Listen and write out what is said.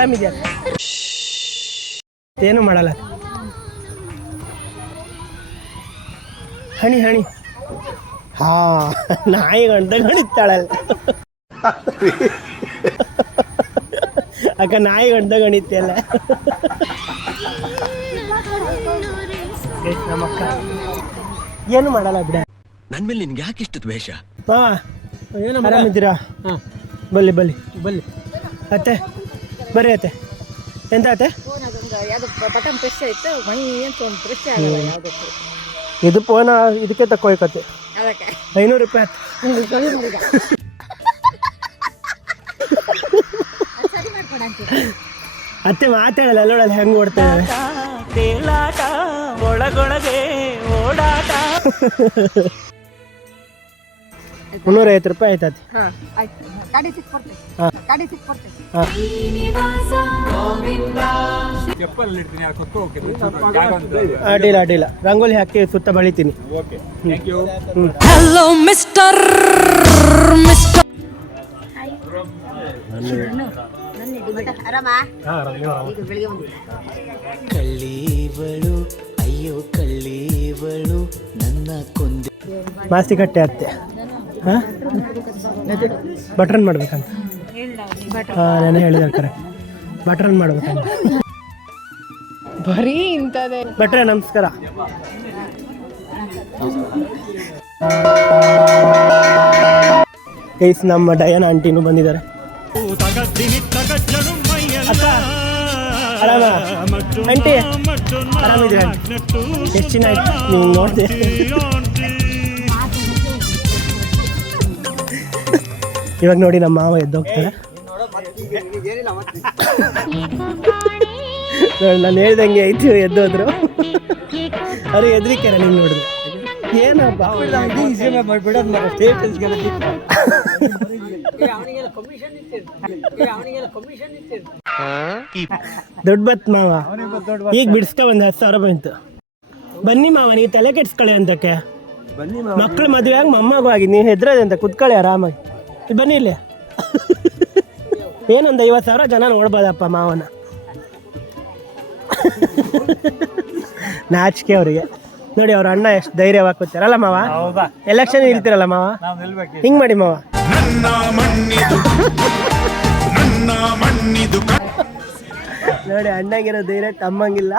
ಆರಾಮಿದ್ಯಾ? ಏನು ಮಾಡಲ್ಲ. ಹಣಿ ಹಣಿ ಹಾ ನಾಯಿ ಗಂಟ ಗಣಿತಾಳಲ್ಲ ಅಕ್ಕ, ನಾಯಿ ಗಂಟ ಗಣಿತಿಯಲ್ಲ. ನಮ್ಮಕ್ಕ ಏನು ಮಾಡಲ್ಲ ಬಿಡ. ನನ್ ಮೇಲೆ ನಿನ್ಗೆ ಯಾಕೆ ಇಷ್ಟು ದ್ವೇಷ? ಆರಾಮಿದ್ದೀರಾ? ಬಲ್ಲಿ ಬಲ್ಲಿ ಬಲ್ಲಿ ಅತ್ತೆ, ಬರ್ರಿ ಅತ್ತೆ. ಎಂತ ಅತ್ತೆ? ಇದು ಫೋನ ಇದಕ್ಕೆ ತಕ್ಕೋಯ್ಕತ್ತೆ. 500 ರೂಪಾಯಿ ಅತ್ತೆ ಮಾತಾಡಲ್ಲ. ಅಲ್ಲೋಡಲ್ಲ ಹೆಂಗ್ ಓಡ್ತೇವೆ. ಒಳಗೊಳಗೆ ಓಡಾಟ. 350 ರೂಪಾಯಿ ಆಯ್ತತಿ. ಅಡ್ಡಿಲ್ಲ ಅಡ್ಡಿಲ್ಲ. ರಂಗೋಲಿ ಹಾಕಿ ಸುತ್ತ ಬಳಿತೀನಿ. ಹಲೋ ಮಿಸ್ಟರ್ ಕಳ್ಳೀವಳು, ಅಯ್ಯೋ ಕಳ್ಳೀವಳು ನನ್ನ ಕೊಂದೆ. ಮಾಸ್ತಿ ಕಟ್ಟೆ ಅತ್ತೆ. ಹಾಂ, ಬಟ್ರನ್ ಮಾಡ್ಬೇಕಂತ. ನಾನು ಹೇಳಿದೆ ಕರೆಕ್ಟ್. ಬಟ್ರನ್ ಮಾಡ್ಬೇಕಂತ. ಬರೀ ಇಂಥದ್ದೇ. ಭಟ್ರೆ ನಮಸ್ಕಾರ. ಗೈಸ್, ನಮ್ಮ ಡಯಾನ ಆಂಟಿನೂ ಬಂದಿದ್ದಾರೆ. ಅಕ್ಕ ಆರಾಮ ಆಂಟಿ? ಆರಾಮಿದ್ರೆ ಎಷ್ಟು ದಿನ ಆಯ್ತು ನೀವು ನೋಡಿದೆ. ಇವಾಗ ನೋಡಿ ನಮ್ಮ ಮಾವ ಎದ್ದೋಗ್ತಾರೆ. ನಾನು ಹೇಳ್ದಂಗೆ ಐತಿ, ಎದ್ದೋದ್ರು. ಅವ್ರಿಗೆ ಹೆದರಿಕೆರ ನೀನು ನೋಡಿದ್ರು. ಏನಪ್ಪ ದೊಡ್ಡ ಬತ್ ಮಾವ, ಈಗ ಬಿಡಿಸ್ಕೊ ಒಂದು 10,000 ಬಂತು. ಬನ್ನಿ ಮಾವ, ನೀವು ತಲೆ ಕೆಡ್ಸ್ಕೊಳ್ಳಿ ಅಂತಕ್ಕೆ. ಮಕ್ಕಳು ಮದುವೆ ಆಗಿ ಮೊಮ್ಮಗು ಆಗಿ ನೀವು ಹೆದ್ರದೆ ಅಂತ ಕುತ್ಕೊಳ್ಳಿ ಆರಾಮಾಗಿ. ಬನ್ನಿ ಇಲ್ಲಿ. ಏನೊಂದು 50,000 ಜನ ನೋಡ್ಬೋದಪ್ಪ ಮಾವನ. ನಾಚಿಕೆ ಅವರಿಗೆ ನೋಡಿ. ಅವ್ರ ಅಣ್ಣ ಎಷ್ಟು ಧೈರ್ಯವಾಗಿ ಕೂತಾರಲ್ಲ ಮಾವ. ಎಲೆಕ್ಷನ್ ಇರ್ತೀರಲ್ಲ ಮಾವ, ಹಿಂಗ್ ಮಾಡಿ ಮಾವ. ನೋಡಿ ಅಣ್ಣಗಿರೋ ಧೈರ್ಯ ತಮ್ಮಂಗಿಲ್ಲ.